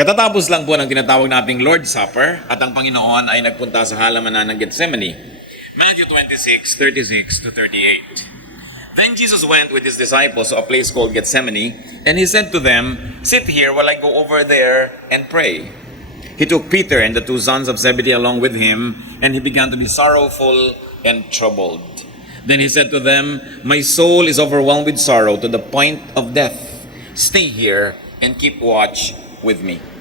Katatapos lang po ng tinatawag nating Lord's Supper at ang Panginoon ay nagpunta sa halamanan ng Gethsemane. Matthew 26:36 to 38. Then Jesus went with his disciples to a place called Gethsemane, and he said to them, "Sit here while I go over there and pray." He took Peter and the two sons of Zebedee along with him, and he began to be sorrowful and troubled. Then he said to them, "My soul is overwhelmed with sorrow to the point of death. Stay here and keep watch with me."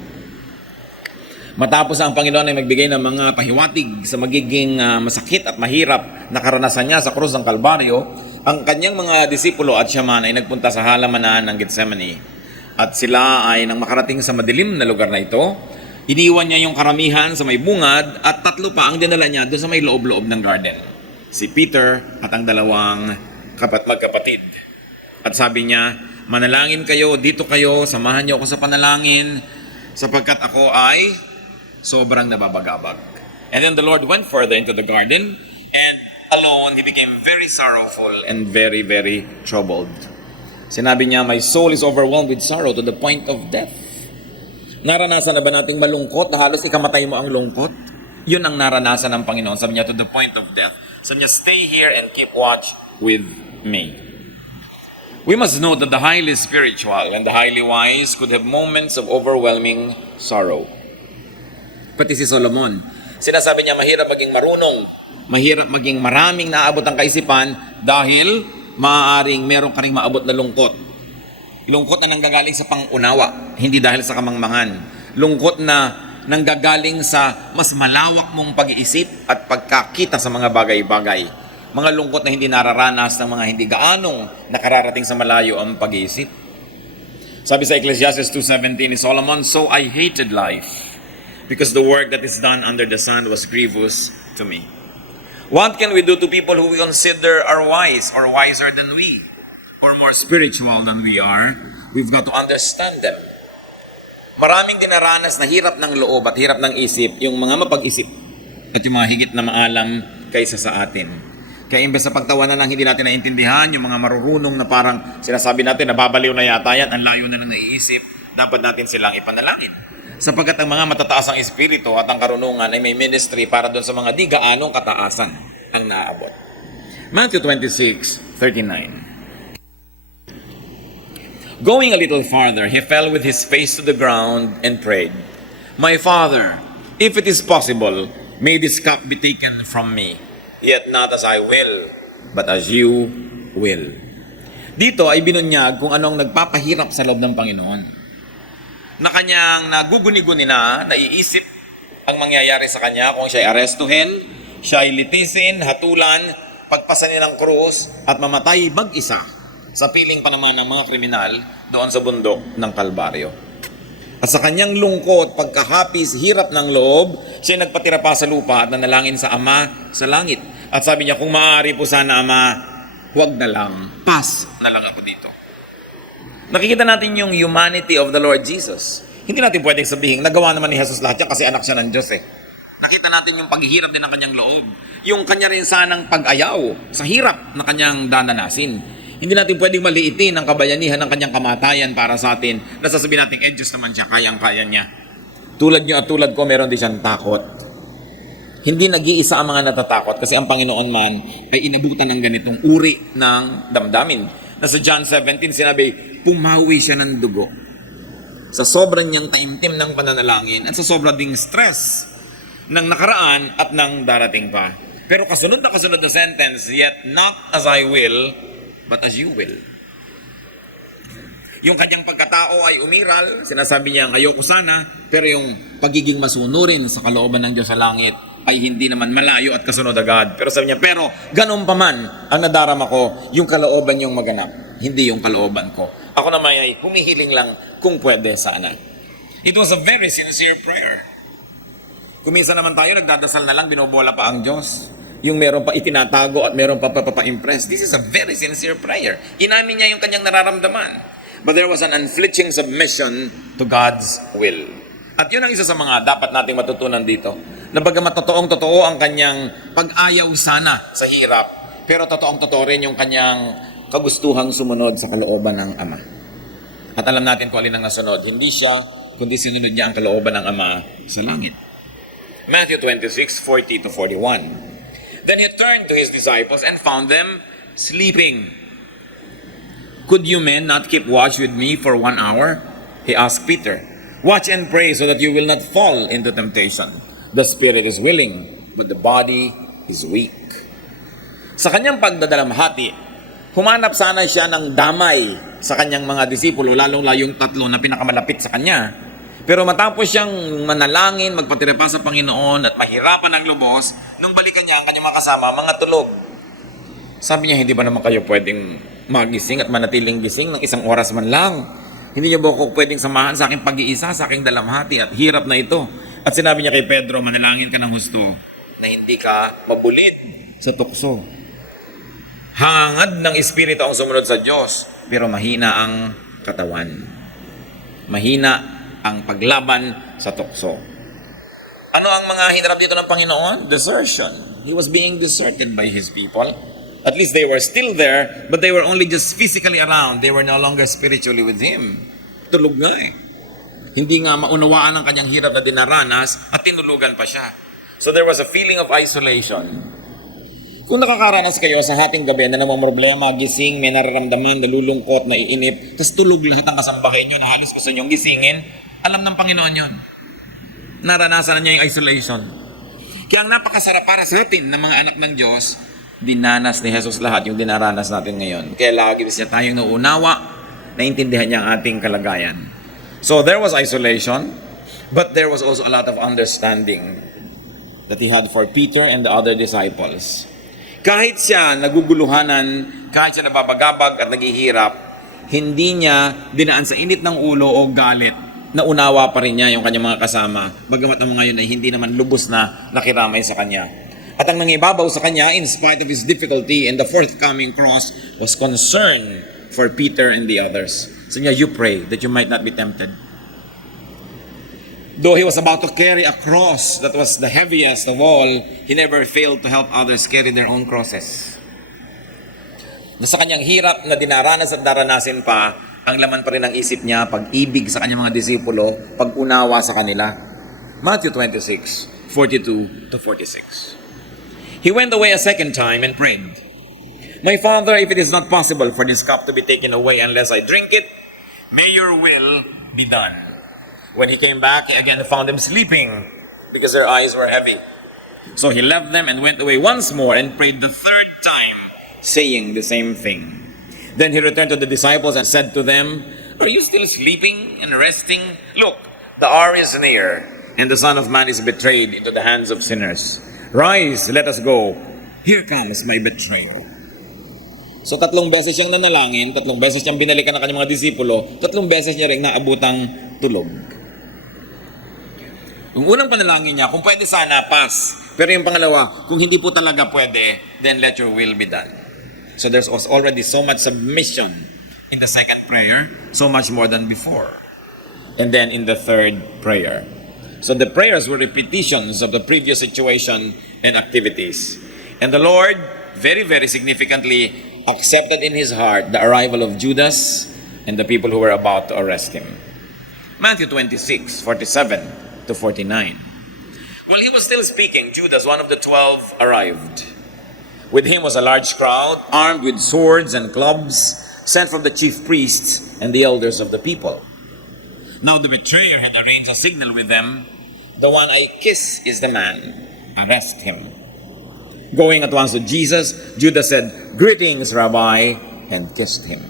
Matapos ang Panginoon ay magbigay ng mga pahiwatig sa magiging masakit at mahirap na karanasan niya sa krus ng Kalbaryo, ang kanyang mga disipulo at siya man ay nagpunta sa halamanan ng Gethsemane. At sila ay nang makarating sa madilim na lugar na ito, iniwan niya yung karamihan sa may bungad at tatlo pa ang dinala niya doon sa may loob-loob ng garden. Si Peter at ang dalawang magkapatid. At sabi niya, "Manalangin kayo, dito kayo, samahan niyo ako sa panalangin, sapagkat ako ay sobrang nababagabag." And then the Lord went further into the garden, and alone he became very sorrowful and very, very troubled. Sinabi niya, "My soul is overwhelmed with sorrow to the point of death." Naranasan na ba nating malungkot na halos ikamatay mo ang lungkot? Yun ang naranasan ng Panginoon. Sabi niya, to the point of death. Sabi niya, "Stay here and keep watch with me." We must know that the highly spiritual and the highly wise could have moments of overwhelming sorrow. Pati si Solomon, sinasabi niya mahirap maging marunong, mahirap maging maraming naabot ang kaisipan dahil maaaring meron ka ring maabot na lungkot. Lungkot na nanggagaling sa pangunawa, hindi dahil sa kamangmangan. Lungkot na nanggagaling sa mas malawak mong pag-iisip at pagkakita sa mga bagay-bagay. Mga lungkot na hindi nararanas ng mga hindi gaanong nakararating sa malayo ang pag-iisip. Sabi sa Ecclesiastes 2:17 ni Solomon, "So I hated life, because the work that is done under the sun was grievous to me." What can we do to people who we consider are wise or wiser than we or more spiritual than we are? We've got to understand them. Maraming dinaranas na hirap ng loob at hirap ng isip yung mga mapag-isip at yung mga higit na maalam kaysa sa atin. Kaya imbes sa pagtawanan ng hindi natin naiintindihan, yung mga marurunong na parang sinasabi natin, nababaliw na yata yan, ang layo na lang naiisip, dapat natin silang ipanalangin. Sapagkat ang mga matataas ang espiritu at ang karunungan ay may ministry para doon sa mga di gaanong kataasan ang naabot. Matthew 26:39. Going a little farther, he fell with his face to the ground and prayed, "My Father, if it is possible, may this cup be taken from me. Yet not as I will, but as you will." Dito ay binunyag kung anong nagpapahirap sa loob ng Panginoon. Na kanyang naguguni-guni na, naiisip ang mangyayari sa kanya kung siya ay arestuhin, siya ay litisin, hatulan, pagpasanin ng krus, at mamatay mag-isa sa piling pa naman ng mga kriminal doon sa bundok ng Kalbaryo. At sa kanyang lungkot, pagkahapis, hirap ng loob, siya nagpatira pa sa lupa at nanalangin sa Ama sa langit. At sabi niya, "Kung maaari po sana, Ama, huwag na lang, pass na lang ako dito." Nakikita natin yung humanity of the Lord Jesus. Hindi natin pwedeng sabihin, nagawa naman ni Jesus lahat yan kasi anak siya ng Diyos eh. Nakita natin yung paghihirap din ng kanyang loob. Yung kanya rin sanang pag-ayaw sa hirap na kanyang dananasin. Hindi natin pwedeng maliitin ang kabayanihan ng kanyang kamatayan para sa atin. Nasasabihin natin, Diyos naman siya, kayang-kaya niya. Tulad niyo at tulad ko, meron din siyang takot. Hindi nag-iisa ang mga natatakot kasi ang Panginoon man ay inabutan ng ganitong uri ng damdamin. Na sa John 17 sinabi, pumawi siya ng dugo. Sa sobrang niyang taimtim ng pananalangin at sa sobrang ding stress ng nakaraan at ng darating pa. Pero kasunod na sentence, "Yet not as I will, but as you will." Yung kanyang pagkatao ay umiral, sinasabi niya, "Ayoko sana," pero yung pagiging masunurin sa kalooban ng Diyos sa langit ay hindi naman malayo at kasunod agad. Pero sabi niya, "Pero ganun pa man, ang nadarama ko, yung kalooban yung maganap, hindi yung kalooban ko. Ako naman ay humihiling lang kung pwede sana." It was a very sincere prayer. Kumisa naman tayo, nagdadasal na lang, binobola pa ang Diyos. Yung meron pa itinatago at meron pa papa-impress. This is a very sincere prayer. Inamin niya yung kanyang nararamdaman. But there was an unflinching submission to God's will. At yun ang isa sa mga dapat nating matutunan dito. Na bagamat totoong-totoo ang kanyang pag-ayaw sana sa hirap, pero totoong-totoo rin yung kanyang kagustuhang sumunod sa kalooban ng Ama. At alam natin kung alin ang nasunod. Hindi siya kundi sinunod niya ang kalooban ng Ama sa langit. Matthew 26:40-41. Then he turned to his disciples and found them sleeping. Could you men not keep watch with me for 1 hour? He asked Peter. Watch and pray so that you will not fall into temptation. The spirit is willing, but the body is weak. Sa kanyang pagdadalamhati, humanap sana siya ng damay sa kanyang mga disipulo, lalong-layong 3 na pinakamalapit sa kanya. Pero matapos siyang manalangin, magpatira pa sa Panginoon at mahirapan ng lubos, nung balikan niya ang kanyang mga kasama, mga tulog. Sabi niya, hindi ba naman kayo pwedeng magising at manatiling gising ng 1 oras man lang? Hindi niyo ba ako pwedeng samahan sa aking pag-iisa, sa aking dalamhati at hirap na ito? At sinabi niya kay Pedro, manalangin ka ng husto na hindi ka mabulit sa tukso. Hangad ng espiritu ang sumunod sa Diyos, pero mahina ang katawan. Mahina ang paglaban sa tukso. Ano ang mga hinarap dito ng Panginoon? Desertion. He was being deserted by His people. At least they were still there, but they were only just physically around. They were no longer spiritually with Him. Tulog nga eh. Hindi nga maunawaan ang kanyang hirap na dinaranas at tinulugan pa siya. So there was a feeling of isolation. Kung nakakaranas kayo sa hating gabi na namang problema, gising, may nararamdaman, nalulungkot, naiinip, tas tulog lahat ang kasambahay nyo na halos gusto nyong gisingin, alam ng Panginoon yun. Naranasan na niya yung isolation. Kaya ang napakasarap para sa atin ng mga anak ng Diyos, dinanas ni Jesus lahat yung dinaranas natin ngayon. Kaya lagi siya tayong nauunawa, naintindihan niya ang ating kalagayan. So there was isolation, but there was also a lot of understanding that He had for Peter and the other disciples. Kahit siya naguguluhanan, kahit siya nababagabag at naghihirap, hindi niya dinaan sa init ng ulo o galit. Naunawa pa rin niya yung kanyang mga kasama, bagamat ang mga yun ay hindi naman lubos na nakiramay sa kanya. At ang nangibabaw sa kanya, in spite of his difficulty and the forthcoming cross, was concern for Peter and the others. So niya, you pray that you might not be tempted. Though he was about to carry a cross that was the heaviest of all, he never failed to help others carry their own crosses. Sa kanyang hirap na dinaranas at daranasin pa, ang laman pa rin ng isip niya, pag-ibig sa kanyang mga disipulo, pag-unawa sa kanila. Matthew 26:42-46. He went away a second time and prayed, My Father, if it is not possible for this cup to be taken away unless I drink it, may your will be done. When he came back, he again found them sleeping because their eyes were heavy. So he left them and went away once more and prayed the 3rd time, saying the same thing. Then he returned to the disciples and said to them, Are you still sleeping and resting? Look, the hour is near, and the Son of Man is betrayed into the hands of sinners. Rise, let us go. Here comes my betrayer. So 3 beses siyang nanalangin, 3 beses siyang binalikan ng kanyang mga disipulo, 3 beses niya rin naabutang tulog. Yung unang panalangin niya, kung pwede sana, pass. Pero yung pangalawa, kung hindi po talaga pwede, then let your will be done. So there's already so much submission in the second prayer, so much more than before. And then in the third prayer. So the prayers were repetitions of the previous situation and activities. And the Lord, very, very significantly, accepted in His heart the arrival of Judas and the people who were about to arrest Him. Matthew 26:47-49. While He was still speaking, Judas, one of the 12, arrived. With him was a large crowd, armed with swords and clubs, sent from the chief priests and the elders of the people. Now the betrayer had arranged a signal with them. The one I kiss is the man. Arrest him. Going at once to Jesus, Judas said, Greetings, Rabbi, and kissed him.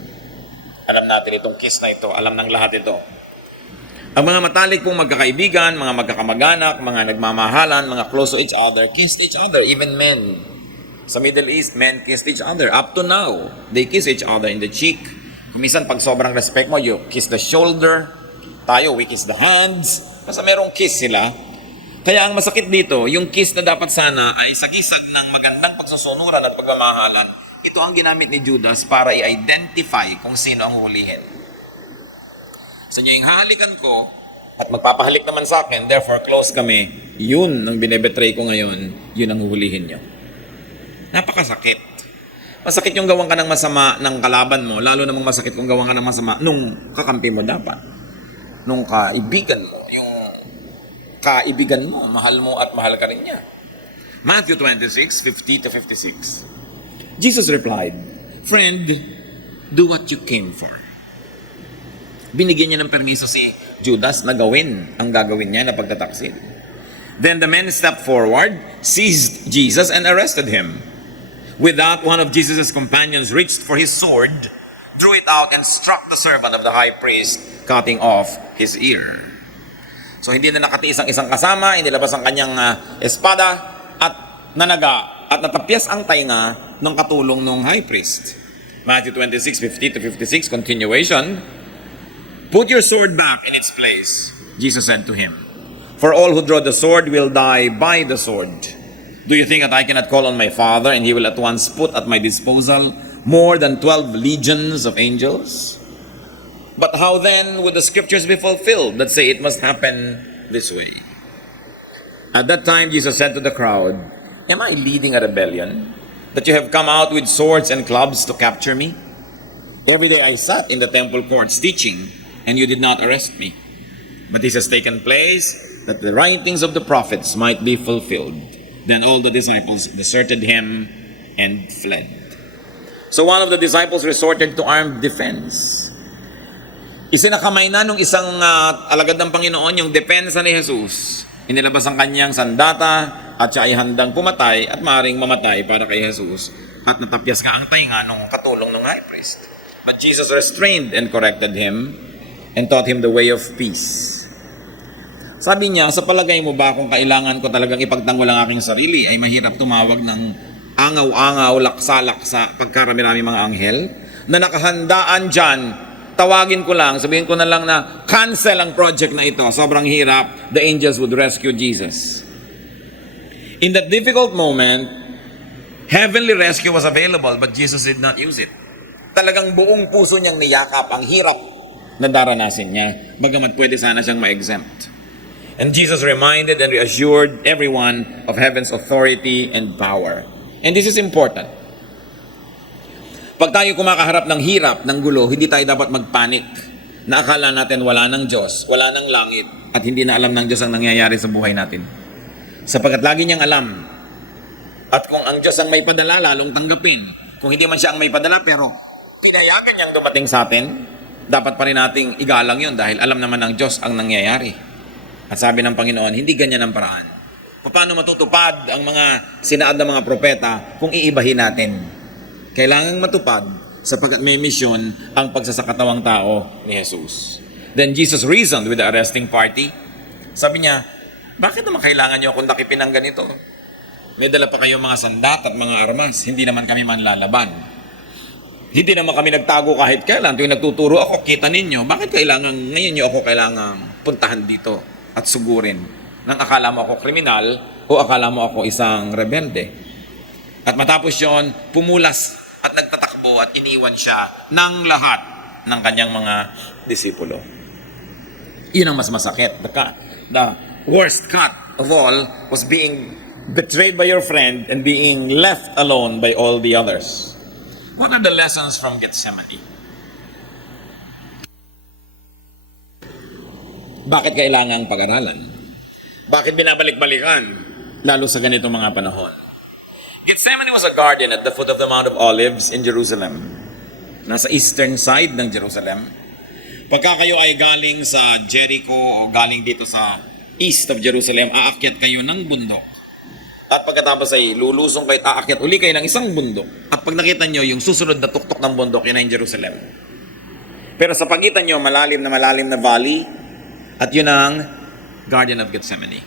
Alam natin itong kiss na ito. Alam ng lahat ito. Ang mga matalik pong magkakaibigan, mga magkakamag-anak, mga nagmamahalan, mga close to each other, kissed each other, even men. Sa Middle East, men kissed each other. Up to now, they kiss each other in the cheek. Kumisan, pag sobrang respect mo, you kiss the shoulder. Tayo, we kiss the hands. Basta merong kiss sila. Kaya ang masakit dito, yung kiss na dapat sana ay sagisag ng magandang pagsusunuran at pagmamahalan. Ito ang ginamit ni Judas para i-identify kung sino ang hulihin. Sa inyo yung hahalikan ko at magpapahalik naman sa akin, therefore close kami, yun ang binebetray ko ngayon, yun ang hulihin nyo. Napakasakit. Masakit yung gawan ka ng masama ng kalaban mo, lalo namang masakit kung gawan ka ng masama nung kakampi mo dapat. nung kaibigan mo, yung kaibigan mo, mahal mo at mahal ka rin niya. Matthew 26:50 to 56. Jesus replied, "Friend, do what you came for." Binigyan niya ng permiso si Judas na gawin ang gagawin niya na pagtataksil. Then the men stepped forward, seized Jesus, and arrested him. With that, one of Jesus' companions reached for his sword, drew it out, and struck the servant of the high priest, cutting off his ear. So hindi na nakatiis ang isang kasama, inilabas ang kanyang espada, at nanaga, at natapyas ang tainga ng katulong ng high priest. Matthew 26:50 to 56, continuation. "Put your sword back in its place," Jesus said to him. "For all who draw the sword will die by the sword. Do you think that I cannot call on my Father, and He will at once put at my disposal more than 12 legions of angels? But how then would the scriptures be fulfilled that say it must happen this way?" At that time, Jesus said to the crowd, "Am I leading a rebellion, that you have come out with swords and clubs to capture me? Every day I sat in the temple courts teaching, and you did not arrest me. But this has taken place that the writings of the prophets might be fulfilled." Then all the disciples deserted him and fled. So one of the disciples resorted to armed defense. Isinakamay na nung isang alagad ng Panginoon yung depensa ni Jesus. Inilabas ang kanyang sandata at siya ay handang pumatay at maaaring mamatay para kay Jesus. At natapyas ka ang tainga nung katulong ng high priest. But Jesus restrained and corrected him and taught him the way of peace. Sabi niya, sa palagay mo ba kung kailangan ko talagang ipagtanggol ang aking sarili, ay mahirap tumawag ng angaw-angaw, laksa-laksa, pagkarami-rami mga anghel, na nakahandaan dyan, tawagin ko lang, sabihin ko na lang na cancel ang project na ito. Sobrang hirap, the angels would rescue Jesus. In that difficult moment, heavenly rescue was available, but Jesus did not use it. Talagang buong puso niyang niyakap ang hirap na daranasin niya, bagamat pwede sana siyang ma-exempt. And Jesus reminded and reassured everyone of heaven's authority and power. And this is important. Pag tayo kumakaharap ng hirap, ng gulo, hindi tayo dapat magpanik na akala natin wala ng Diyos, wala ng langit, at hindi na alam ng Diyos ang nangyayari sa buhay natin. Sapagkat lagi niyang alam. At kung ang Diyos ang may padala, lalong tanggapin. Kung hindi man siya ang may padala, pero pinayagan niyang dumating sa atin, dapat pa rin nating igalang yun dahil alam naman ng Diyos ang nangyayari. At sabi ng Panginoon, hindi ganyan ang paraan. Paano matutupad ang mga sinaad ng mga propeta kung iibahin natin? Kailangang matupad sapagkat may misyon ang pagsasakatawang tao ni Jesus. Then Jesus reasoned with the arresting party. Sabi niya, bakit naman kailangan niyo akong dakipin ng ganito? May dala pa kayong mga sandat at mga armas. Hindi naman kami manlalaban. Hindi naman kami nagtago kahit kailan. Tuwing nagtuturo ako, kita ninyo, bakit kailangan, ngayon niyo ako kailangan puntahan dito at sugurin nang akala mo ako kriminal o akala mo ako isang rebelde. At matapos yon, pumulas at nagtatakbo at iniwan siya ng lahat ng kanyang mga disipulo. Yun ang mas masakit. The worst cut of all was being betrayed by your friend and being left alone by all the others. What are the lessons from Gethsemane? Bakit kailangang pag-aralan? Bakit binabalik-balikan? Lalo sa ganitong mga panahon. Gethsemane was a garden at the foot of the Mount of Olives in Jerusalem. Nasa eastern side ng Jerusalem. Pagka kayo ay galing sa Jericho o galing dito sa east of Jerusalem, aakyat kayo ng bundok. At pagkatapos ay lulusong kayo, aakyat uli kayo ng isang bundok. At pag nakita nyo yung susunod na tuktok ng bundok, yun ay Jerusalem. Pero sa pagitan nyo, malalim na valley, at yun ang Garden of Gethsemane.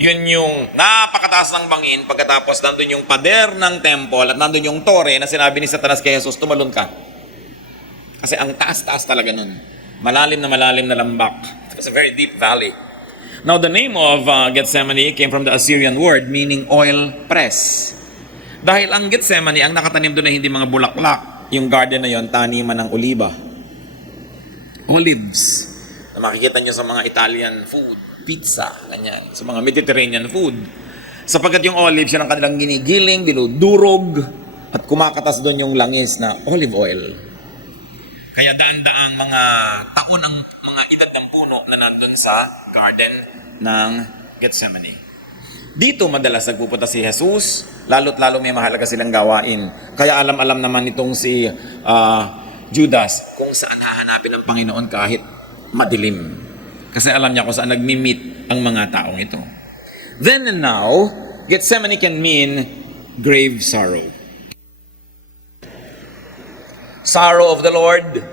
Yun yung napakataas ng bangin, pagkatapos nandun yung pader ng temple at nandun yung tore na sinabi ni Satanas kay Jesus, tumalon ka. Kasi ang taas-taas talaga nun. Malalim na lambak. It was a very deep valley. Now the name of Gethsemane came from the Assyrian word meaning oil press. Dahil ang Gethsemane, ang nakatanim doon ay hindi mga bulaklak. Yung garden na yon, taniman ng oliba. Olives. Na makikita nyo sa mga Italian food, pizza, ganyan, sa mga Mediterranean food. Sapagkat yung olive, siya ng kanilang ginigiling, dinudurog, at kumakatas doon yung langis na olive oil. Kaya daan-daang mga taon ang mga edad ng puno na nandun sa garden ng Gethsemane. Dito madalas nagpupunta si Jesus, lalo't lalo may mahalaga silang gawain. Kaya alam-alam naman itong si Judas kung saan hahanapin ng Panginoon kahit madilim. Kasi alam niya kung saan nagmi-meet ang mga taong ito. Then and now, Gethsemane can mean grave sorrow. Sorrow of the Lord,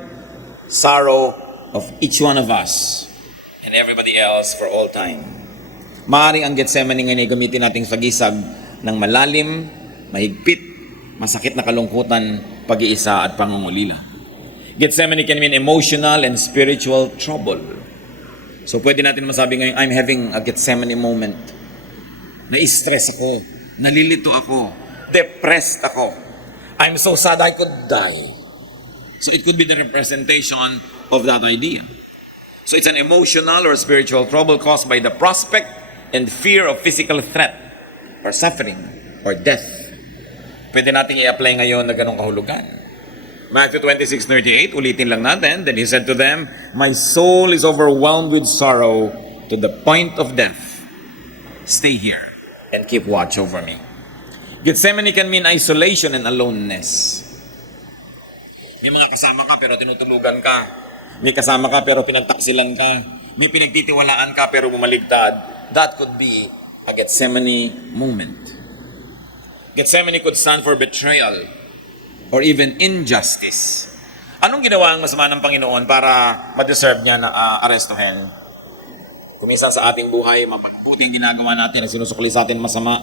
sorrow of each one of us, and everybody else for all time. Maaaring ang Gethsemane ngayon ay gamitin nating sagisag ng malalim, mahigpit, masakit na kalungkutan, pag-iisa at pangungulila. Gethsemane can mean emotional and spiritual trouble. So pwede natin masabi ngayon, I'm having a Gethsemane moment. Na-stress ako, nalilito ako, depressed ako. I'm so sad I could die. So it could be the representation of that idea. So it's an emotional or spiritual trouble caused by the prospect and fear of physical threat or suffering or death. Pwede natin i-apply ngayon na ganong kahulugan. Matthew 26:38, ulitin lang natin. Then he said to them, my soul is overwhelmed with sorrow to the point of death. Stay here and keep watch over me. Gethsemane can mean isolation and aloneness. May mga kasama ka pero tinutulugan ka. May kasama ka pero pinagtaksilan ka. May pinagtitiwalaan ka pero bumaligtad. That could be a Gethsemane moment. Gethsemane could stand for betrayal or even injustice. Anong ginawa ang masama ng Panginoon para ma-deserve niya na arestuhin? Kung minsan sa ating buhay, mapagbuti ang ginagawa natin na sinusukli sa atin masama,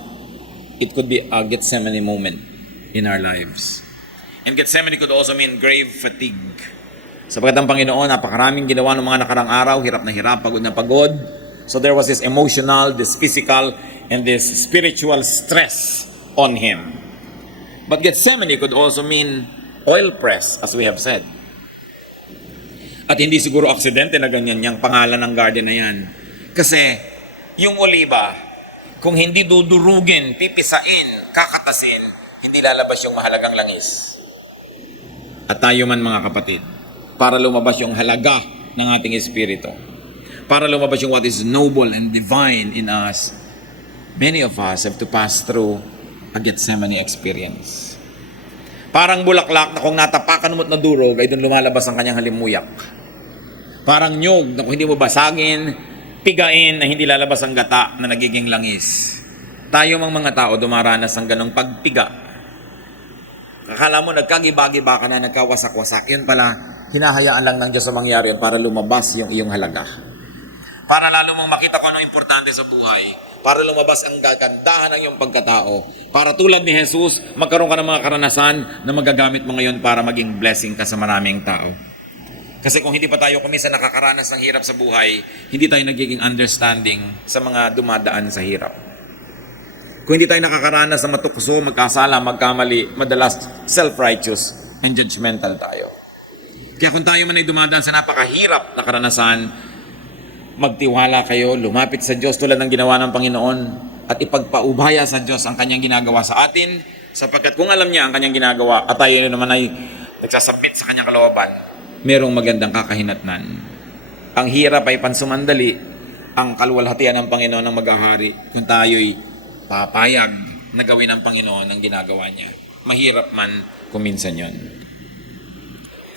it could be a Gethsemane moment in our lives. And Gethsemane could also mean grave fatigue. Sapagkat ang Panginoon, napakaraming ginawa ng mga nakarang araw, hirap na hirap, pagod na pagod. So there was this emotional, this physical, and this spiritual stress on him. But Gethsemane could also mean oil press, as we have said. At hindi siguro aksidente na ganyan yung pangalan ng garden na yan. Kasi yung oliba, kung hindi dudurugin, pipisain, kakatasin, hindi lalabas yung mahalagang langis. At tayo man mga kapatid, para lumabas yung halaga ng ating espiritu, para lumabas yung what is noble and divine in us, many of us have to pass through a Gethsemane experience. Parang bulaklak na kung natapakan mo't nadurog, ay doon lumalabas ang kanyang halimuyak. Parang nyug na kung hindi mo basagin, pigain na hindi lalabas ang gata na nagiging langis. Tayo mga tao dumaranas ng ganong pagpiga. Akala mo nagkagiba-giba ka na, nagkawasak-wasak. Yun pala, hinahayaan lang ng Diyos sa mangyari para lumabas yung iyong halaga. Para lalo mong makita kung anong importante sa buhay. Para lumabas ang gagandahan ng iyong pagkatao. Para tulad ni Jesus, magkaroon ka ng mga karanasan na magagamit mo ngayon para maging blessing ka sa maraming tao. Kasi kung hindi pa tayo kumisa nakakaranas ng hirap sa buhay, hindi tayo nagiging understanding sa mga dumadaan sa hirap. Kung hindi tayo nakakaranas na matukso, magkasala, magkamali, madalas self-righteous and judgmental tayo. Kaya kung tayo man ay dumadaan sa napakahirap na karanasan, magtiwala kayo, lumapit sa Diyos tulad ng ginawa ng Panginoon at ipagpaubaya sa Diyos ang kanyang ginagawa sa atin, sapagkat kung alam niya ang kanyang ginagawa at tayo naman ay nagsasabit sa kanyang kalooban, merong magandang kakahinatnan. Ang hirap ay pansumandali, ang kaluwalhatian ng Panginoon ang maghahari kung tayo'y papayag na gawin ng Panginoon ang ginagawa niya. Mahirap man kung minsan yun.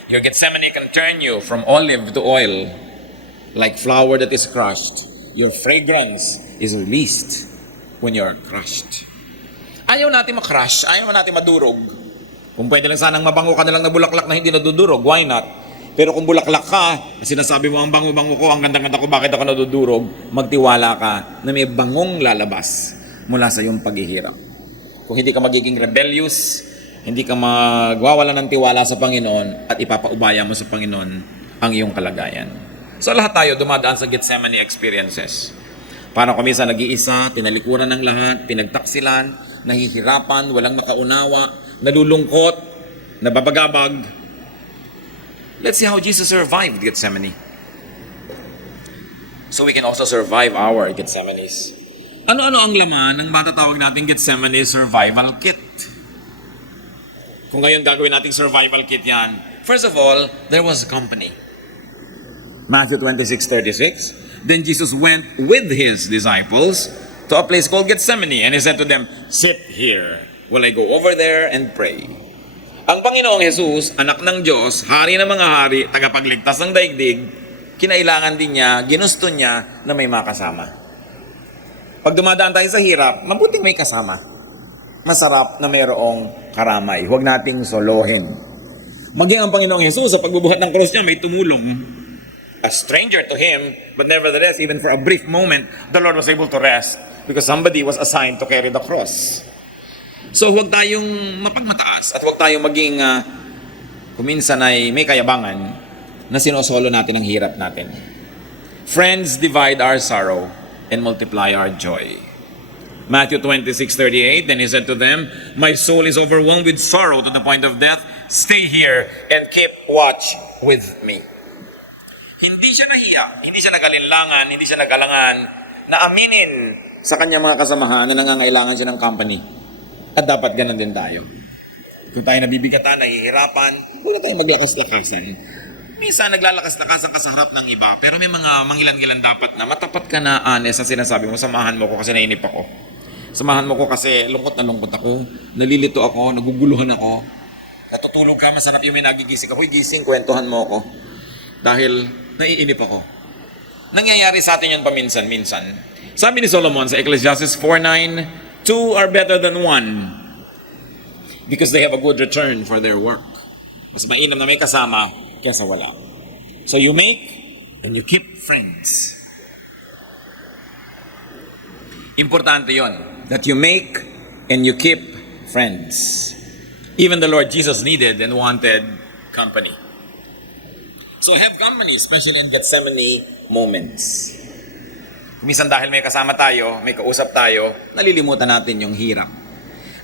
Your Gethsemane can turn you from olive to oil, like flour that is crushed. Your fragrance is released when you're crushed. Ayaw natin makrush, ayaw natin madurog. Kung pwede lang sanang mabango ka na lang na bulaklak na hindi nadudurog, why not? Pero kung bulaklak ka, sinasabi mo ang bango-bango ko, ang ganda-ganda ko, bakit ako nadudurog? Magtiwala ka na may bangong lalabas mula sa iyong paghihirap. Kung hindi ka magiging rebellious, hindi ka magwawala ng tiwala sa Panginoon at ipapaubaya mo sa Panginoon ang iyong kalagayan. So lahat tayo dumadaan sa Gethsemane experiences. Parang kung minsan nag-iisa, tinalikuran ng lahat, pinagtaksilan, nahihirapan, walang makaunawa, nalulungkot, nababagabag. Let's see how Jesus survived Gethsemane. So we can also survive our Gethsemanes. Ano-ano ang laman ng matatawag nating Gethsemane Survival Kit? Kung ngayon gagawin nating survival kit yan, First of all, there was company. Matthew 26:36. Then Jesus went with his disciples to a place called Gethsemane, and he said to them, "Sit here while I go over there and pray." Ang Panginoong Jesus, anak ng Diyos, hari ng mga hari, tagapagligtas ng daigdig, kinailangan din niya, ginusto niya na may makasama. Pag dumadaan tayo sa hirap, mabuting may kasama. Masarap na mayroong karamay. Huwag nating solohin. Maging ang Panginoong Jesus, sa pagbubuhat ng krus niya, may tumulong. A stranger to him, but nevertheless, even for a brief moment, the Lord was able to rest because somebody was assigned to carry the cross. So huwag tayong mapagmataas at huwag tayong maging kuminsan ay may kayabangan na sinosolo natin ang hirap natin. Friends divide our sorrow and multiply our joy. Matthew 26:38, then he said to them, "My soul is overwhelmed with sorrow to the point of death. Stay here and keep watch with me." Hindi siya nahiya, hindi siya nagalinlangan, hindi siya nagalangan na aminin sa kanyang mga kasamahan na nangangailangan siya ng company. At dapat ganun din tayo. Kung tayo nabibigatan, nahihirapan, huwag na tayong maglakas-lakasan. Minsan naglalakas-lakasan ka sa harap ng iba, pero may mga mangilan-gilan dapat na matapat ka na honest sa sinasabi mo, samahan mo ko kasi nainip ako. Samahan mo ko kasi lungkot na lungkot ako, nalilito ako, naguguluhan ako. Natutulog ka, masarap yung may nagigising ako, gising, kwentuhan mo ako. Dahil naiinip ako. Nangyayari sa atin yun paminsan-minsan. Sabi ni Solomon sa Ecclesiastes 4:9, "Two are better than one because they have a good return for their work." Mas mainam na may kasama kaysa wala. So you make and you keep friends. Importante yon, that you make and you keep friends. Even the Lord Jesus needed and wanted company. So have company, especially in Gethsemane moments. Minsan dahil may kasama tayo, may kausap tayo, nalilimutan natin yung hirap.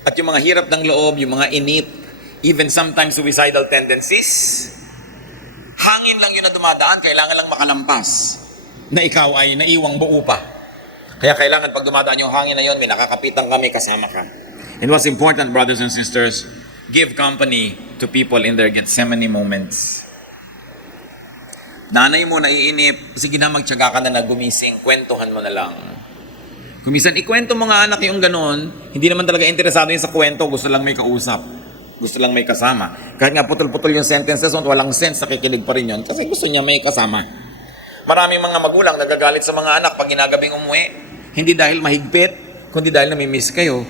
At yung mga hirap ng loob, yung mga inip, even sometimes suicidal tendencies, hangin lang yun na dumadaan, kailangan lang makalampas na ikaw ay naiwang buo pa. Kaya kailangan pag dumadaan yung hangin na yun, may nakakapitan kami, kasama ka. And what's important, brothers and sisters, give company to people in their Gethsemane moments. Nanay mo naiinip, sige na magtiyaga ka na nagumising, kwentuhan mo na lang. Kumisan, ikwento mo nga anak yung ganon, hindi naman talaga interesado yun sa kwento, gusto lang may kausap. Gusto lang may kasama. Kahit nga putol-putol yung sentences, walang sense, nakikinig pa rin yun, kasi gusto niya may kasama. Maraming mga magulang nagagalit sa mga anak pag ginagabing umuwi. Hindi dahil mahigpit, kundi dahil namimiss kayo.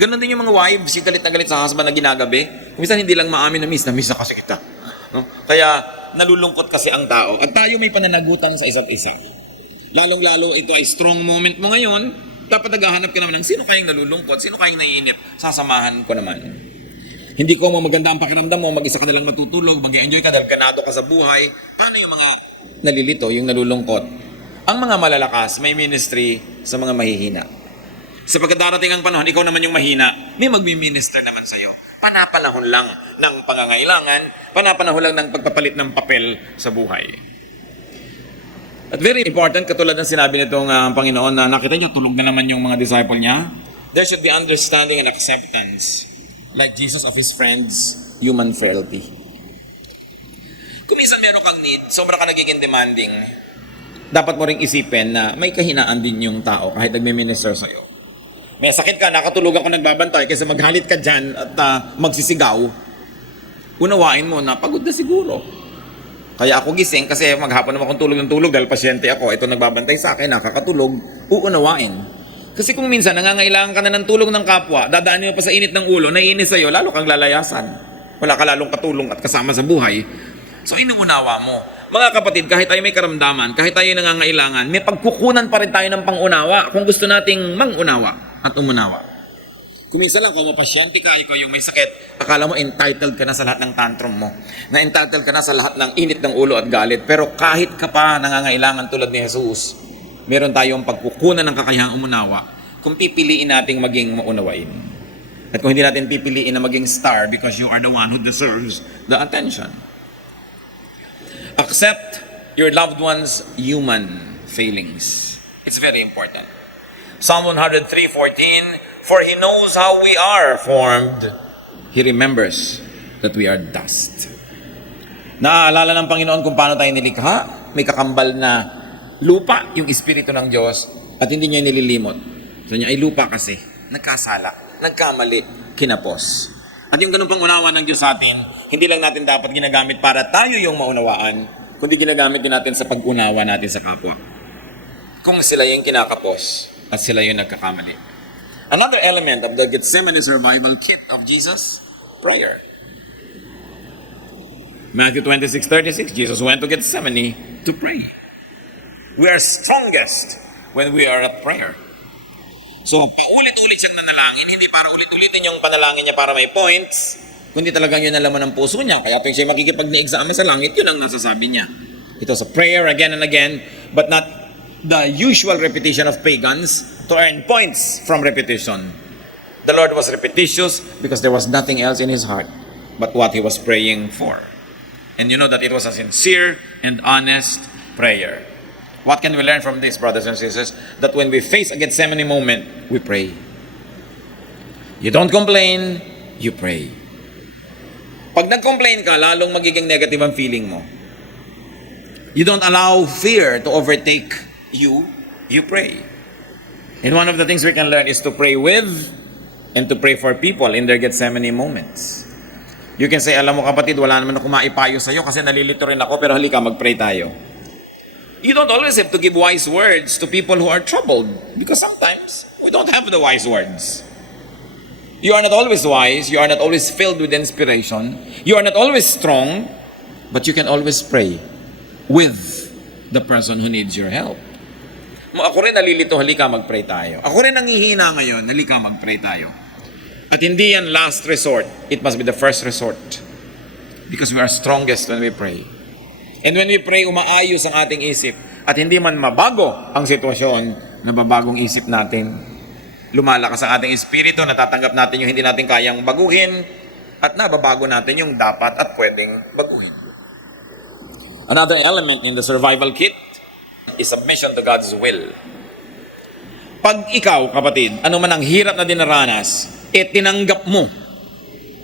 Ganon din yung mga wives, galit na galit sa husband na ginagabi. Kumisan hindi lang maamin na miss na kasi kita. No? Kaya nalulungkot kasi ang tao. At tayo may pananagutan sa isa't isa. Lalong-lalo ito ay strong moment mo ngayon, dapat naghahanap ka naman ng sino kayang nalulungkot, sino kayang naiinip, sasamahan ko naman. Hindi ko maganda ang pakiramdam mo, mag-isa ka nalang matutulog, mag-enjoy ka dahil ganado ka sa buhay. Paano yung mga nalilito, yung nalulungkot? Ang mga malalakas, may ministry sa mga mahihina. Sa pagdarating ang panahon, ikaw naman yung mahina, may magmi-minister naman sa'yo. Panapanahon lang ng pangangailangan, panapanahon lang ng pagpapalit ng papel sa buhay. At very important, katulad ng sinabi nitong Panginoon na nakita niyo, tulog na naman yung mga disciple niya. There should be understanding and acceptance, like Jesus of His friends, human frailty. Kung minsan meron kang need, sobra ka nagiging demanding, dapat mo ring isipin na may kahinaan din yung tao kahit nagme-minister sa'yo. May sakit ka, nakatulog ako nagbabantay kaysa maghalit ka dyan at magsisigaw, unawain mo na pagod na siguro. Kaya ako gising kasi maghapon naman akong tulog ng tulog dahil pasyente ako, ito nagbabantay sa akin, nakakatulog, uunawain. Kasi kung minsan nangangailangan ka na ng tulong ng kapwa, dadaanin mo pa sa init ng ulo, naiinis sa'yo, lalo kang lalayasan. Wala ka lalong katulong at kasama sa buhay. So inuunawa mo. Mga kapatid, kahit tayo may karamdaman, kahit tayo nangangailangan, may pagkukunan pa rin tayo ng pangunawa kung gusto nating mangunawa at umunawa. Kung minsan lang, kung mapasyente ka, ikaw yung may sakit, akala mo entitled ka na sa lahat ng tantrum mo. Na entitled ka na sa lahat ng init ng ulo at galit. Pero kahit ka pa nangangailangan tulad ni Jesus, meron tayong pagkukunan ng kakayahang umunawa kung pipiliin nating maging maunawain. At kung hindi natin pipiliin na maging star because you are the one who deserves the attention. Accept your loved one's human failings. It's very important. Psalm 103:14, "For He knows how we are formed. He remembers that we are dust." Naaalala ng Panginoon kung paano tayo nilikha. May kakambal na lupa, yung Espiritu ng Diyos, at hindi niya nililimot. So niya ay lupa kasi, nagkasala, nagkamali, kinapos. At yung ganun pang unawa ng Diyos sa atin, hindi lang natin dapat ginagamit para tayo yung maunawaan, kundi ginagamit din natin sa pag-unawa natin sa kapwa. Kung sila yung kinakapos at sila yung nagkakamali. Another element of the Gethsemane survival kit of Jesus, prayer. Matthew 26:36, Jesus went to Gethsemane to pray. We are strongest when we are at prayer. So, paulit-ulit siyang nanalangin, hindi para ulit-ulitin yung panalangin niya para may points, kundi talagang yun ang laman ng puso niya. Kaya tuwing siya makikipag-ni-exam sa langit, yun ang nasasabi niya. It was a prayer again and again, but not the usual repetition of pagans to earn points from repetition. The Lord was repetitious because there was nothing else in His heart but what He was praying for. And you know that it was a sincere and honest prayer. What can we learn from this, brothers and sisters? That when we face a Gethsemane moment, we pray. You don't complain, you pray. Pag nag-complain ka, lalong magiging negative ang feeling mo. You don't allow fear to overtake you, you pray. And one of the things we can learn is to pray with and to pray for people in their Gethsemane moments. You can say, alam mo kapatid, wala naman ako maipayo sa'yo kasi nalilito rin ako, pero halika, mag-pray tayo. You don't always have to give wise words to people who are troubled because sometimes we don't have the wise words. You are not always wise, you are not always filled with inspiration, you are not always strong, but you can always pray with the person who needs your help. Ako rin nalilito, halika mag-pray tayo. Ako rin nangihina ngayon, halika mag-pray tayo. At hindi yan last resort, it must be the first resort. Because we are strongest when we pray. And when we pray, umaayos ang ating isip. At hindi man mabago ang sitwasyon, nababagong isip natin. Lumalakas ang ating espiritu, natatanggap natin yung hindi natin kayang baguhin, at nababago natin yung dapat at pwedeng baguhin. Another element in the survival kit is submission to God's will. Pag ikaw, kapatid, ano man ang hirap na dinaranas, tinanggap mo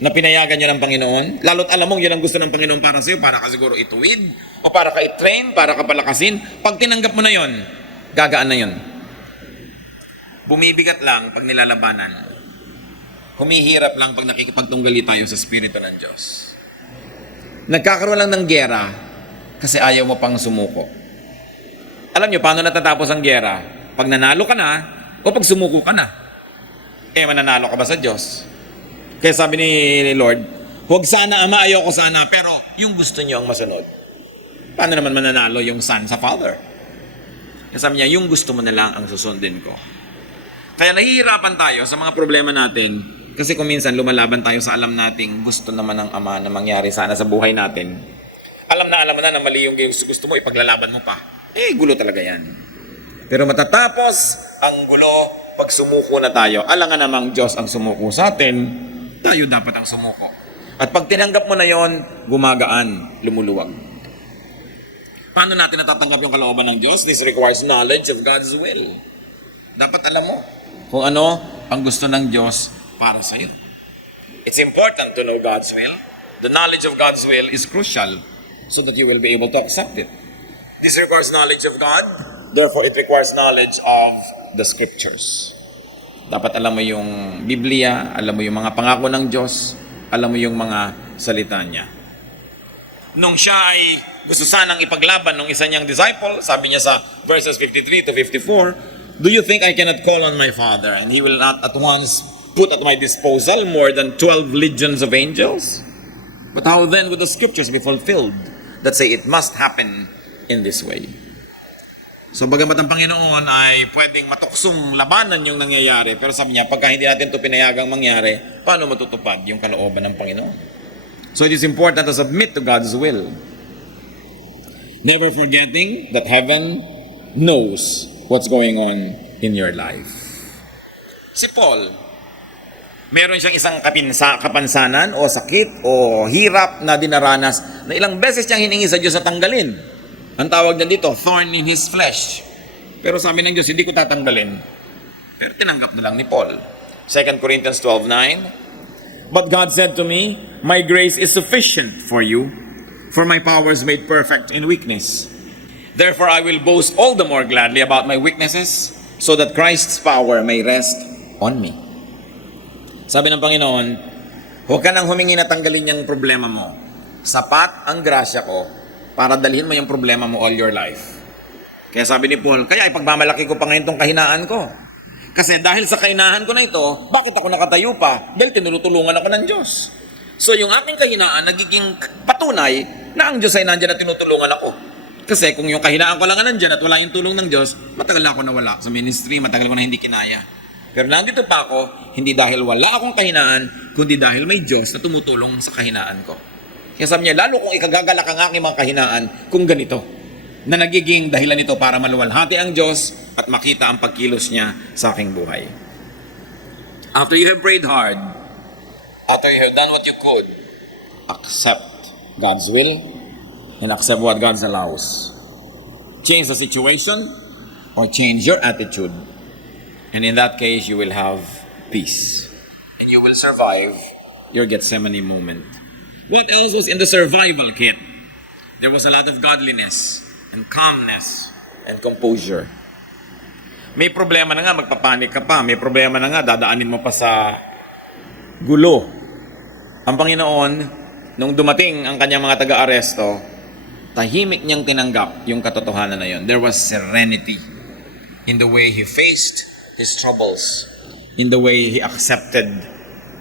na pinayagan nyo ng Panginoon, lalo't alam mong yun ang gusto ng Panginoon para sa'yo, para ka siguro ituwid, o para ka i-train, para ka palakasin, pag tinanggap mo na yun, gagaan na yun. Bumibigat lang pag nilalabanan. Humihirap lang pag nakikipagtunggali tayo sa Espiritu ng Diyos. Nagkakaroon lang ng giyera kasi ayaw mo pang sumuko. Alam nyo, paano natatapos ang giyera? Pag nanalo ka na, o pag sumuko ka na. Mananalo ka ba sa Diyos? Kaya sabi ni Lord, huwag sana ama, ayoko sana, pero yung gusto niyo ang masunod. Paano naman mananalo yung son sa father? Kaya sabi niya, yung gusto mo na lang ang susundin ko. Kaya nahihirapan tayo sa mga problema natin kasi kung minsan lumalaban tayo sa alam nating gusto naman ng ama na mangyari sana sa buhay natin. Alam na na mali yung gusto mo, ipaglalaban mo pa. Gulo talaga yan. Pero matatapos ang gulo pag sumuko na tayo. Alangan namang Diyos ang sumuko sa atin, tayo dapat ang sumuko. At pag tinanggap mo na yon, gumagaan, lumuluwag. Paano natin natatanggap yung kalooban ng Diyos? This requires knowledge of God's will. Dapat alam mo kung ano ang gusto ng Diyos para sa iyo. It's important to know God's will. The knowledge of God's will is crucial so that you will be able to accept it. This requires knowledge of God, therefore it requires knowledge of the Scriptures. Dapat alam mo yung Biblia, alam mo yung mga pangako ng Diyos, alam mo yung mga salita niya. Nung siya ay gusto sanang ipaglaban ng isa niyang disciple, sabi niya sa verses 53 to 54, "Do you think I cannot call on my Father, and He will not at once put at my disposal more than 12 legions of angels? But how then would the Scriptures be fulfilled that say it must happen in this way?" So bagamat ang Panginoon ay pwedeng matuksong labanan yung nangyayari, pero sabi niya, pagka hindi natin ito pinayagang mangyari, paano matutupad yung kalooban ng Panginoon? So it is important to submit to God's will. Never forgetting that heaven knows what's going on in your life. Si Paul, meron siyang isang kapansanan o sakit o hirap na dinaranas na ilang beses siyang hiningi sa Diyos na tanggalin. Ang tawag na dito, thorn in his flesh. Pero sabi ng Diyos, hindi ko tatanggalin. Pero tinanggap na lang ni Paul. 2 Corinthians 12:9, "But God said to me, my grace is sufficient for you, For my power is made perfect in weakness. Therefore, I will boast all the more gladly about my weaknesses, so that Christ's power may rest on me. Sabi ng Panginoon, huwag ka nang humingi na tanggalin yung problema mo. Sapat ang grasya ko para dalhin mo yung problema mo all your life. Kaya sabi ni Paul, kaya ipagmamalaki ko pa ngayon tong kahinaan ko. Kasi dahil sa kahinaan ko na ito, bakit ako nakatayo pa? Dahil tinutulungan ako ng Diyos. So yung aking kahinaan nagiging patunay na ang Diyos ay nandiyan at tinutulungan ako. Kasi kung yung kahinaan ko lang nandiyan at wala yung tulong ng Diyos, matagal na ako nawala sa ministry, matagal ko na hindi kinaya. Pero nandito pa ako, hindi dahil wala akong kahinaan, kundi dahil may Diyos na tumutulong sa kahinaan ko. Kaya sabi niya, lalo kung ikagagalak ang aking mga kahinaan kung ganito, na nagiging dahilan nito para maluwalhati ang Diyos at makita ang pagkilos niya sa aking buhay. After you have prayed hard, after you have done what you could, accept God's will and accept what God allows. Change the situation or change your attitude. And in that case, you will have peace. And you will survive your Gethsemane moment. What else was in the survival kit? There was a lot of godliness and calmness and composure. May problema na nga, magpapanik ka pa. May problema na nga, dadaanin mo pa sa gulo. Ang Panginoon, nung dumating ang kanyang mga taga-aresto, tahimik niyang tinanggap yung katotohanan na yun. There was serenity in the way he faced his troubles, in the way he accepted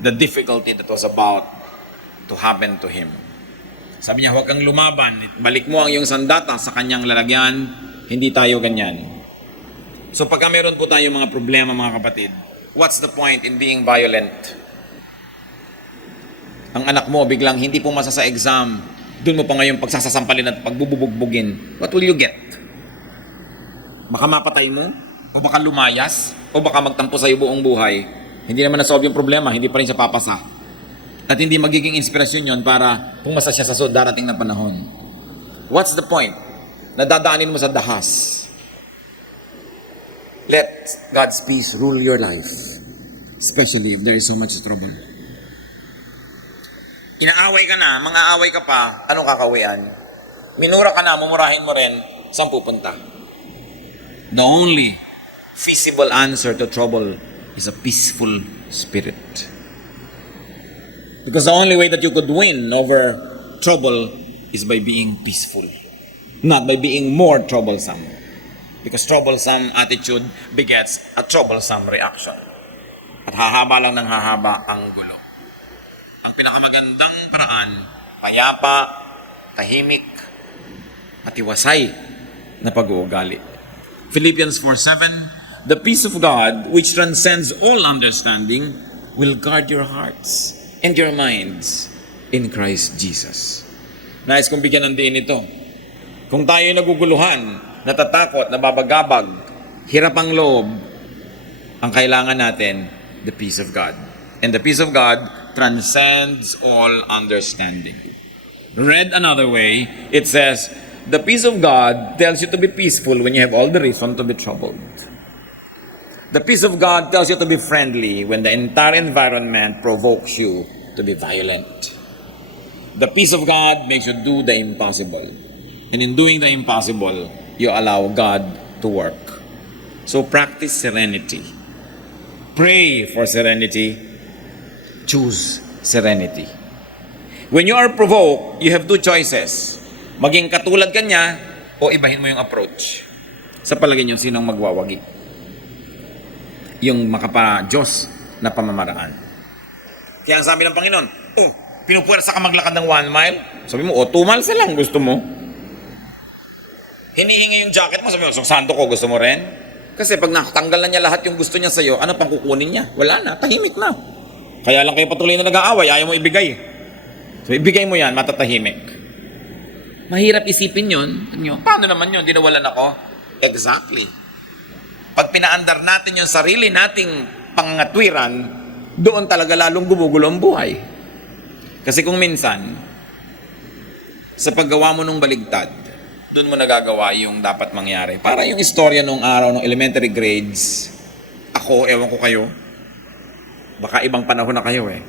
the difficulty that was about to happen to him. Sabi niya, huwag kang lumaban. Balik mo ang iyong sandata sa kanyang lalagyan. Hindi tayo ganyan. So pagka meron po tayo mga problema, mga kapatid, what's the point in being violent? Ang anak mo biglang hindi pumasa sa exam, doon mo pa ngayon pagsasasampalin at pagbububugbugin. What will you get? Baka mapatay mo? O baka lumayas? O baka magtampo sa'yo buong buhay? Hindi naman na-solve yung problema, hindi pa rin siya papasa. At hindi magiging inspirasyon yon para pumasa siya sa darating na panahon. What's the point? Nadadaanin mo sa dahas. Let God's peace rule your life. Especially if there is so much trouble. Inaaway ka na, mga away ka pa, anong kakawian? Minura ka na, mumurahin mo rin, saan pupunta? The only feasible answer to trouble is a peaceful spirit. Because the only way that you could win over trouble is by being peaceful, not by being more troublesome. Because troublesome attitude begets a troublesome reaction. At hahaba lang ng hahaba ang gulo. Ang pinakamagandang paraan, payapa, tahimik, at iwasay na pag-uugali. Philippians 4:7, the peace of God, which transcends all understanding, will guard your hearts and your minds in Christ Jesus. Nais kong bigyan ng diin ito. Kung tayo ay naguguluhan, natatakot, nababagabag, hirap ang loob, ang kailangan natin, the peace of God. And the peace of God transcends all understanding. Read another way, it says, the peace of God tells you to be peaceful when you have all the reason to be troubled. The peace of God tells you to be friendly when the entire environment provokes you to be violent. The peace of God makes you do the impossible. And in doing the impossible, you allow God to work. So practice serenity. Pray for serenity. Choose serenity. When you are provoked, you have two choices. Maging katulad ka niya o ibahin mo yung approach. Sa palagay niyo, sinong magwawagi? Yung makapa-Diyos na pamamaraan. Kaya ang sabi ng Panginoon, pinupuwersa ka maglakad ng 1 mile? Sabi mo, 2 miles na lang gusto mo. Hinihingi yung jacket mo, sabi mo, suksando ko, gusto mo rin? Kasi pag nakatanggal na niya lahat yung gusto niya sa'yo, ano pang kukunin niya? Wala na, tahimik na. Kaya lang kayo patuloy na nag-aaway, ayaw mo ibigay. So ibigay mo yan, matatahimik. Mahirap isipin yun. Paano naman yun? Di nawalan ako? Exactly. Pag pinaandar natin yung sarili nating pangatwiran, doon talaga lalong gumugulo ang buhay. Kasi kung minsan, sa paggawa mo ng baligtad, doon mo nagagawa yung dapat mangyari. Para yung istorya nung araw ng elementary grades, ako, ewan ko kayo, baka ibang panahon na kayo eh.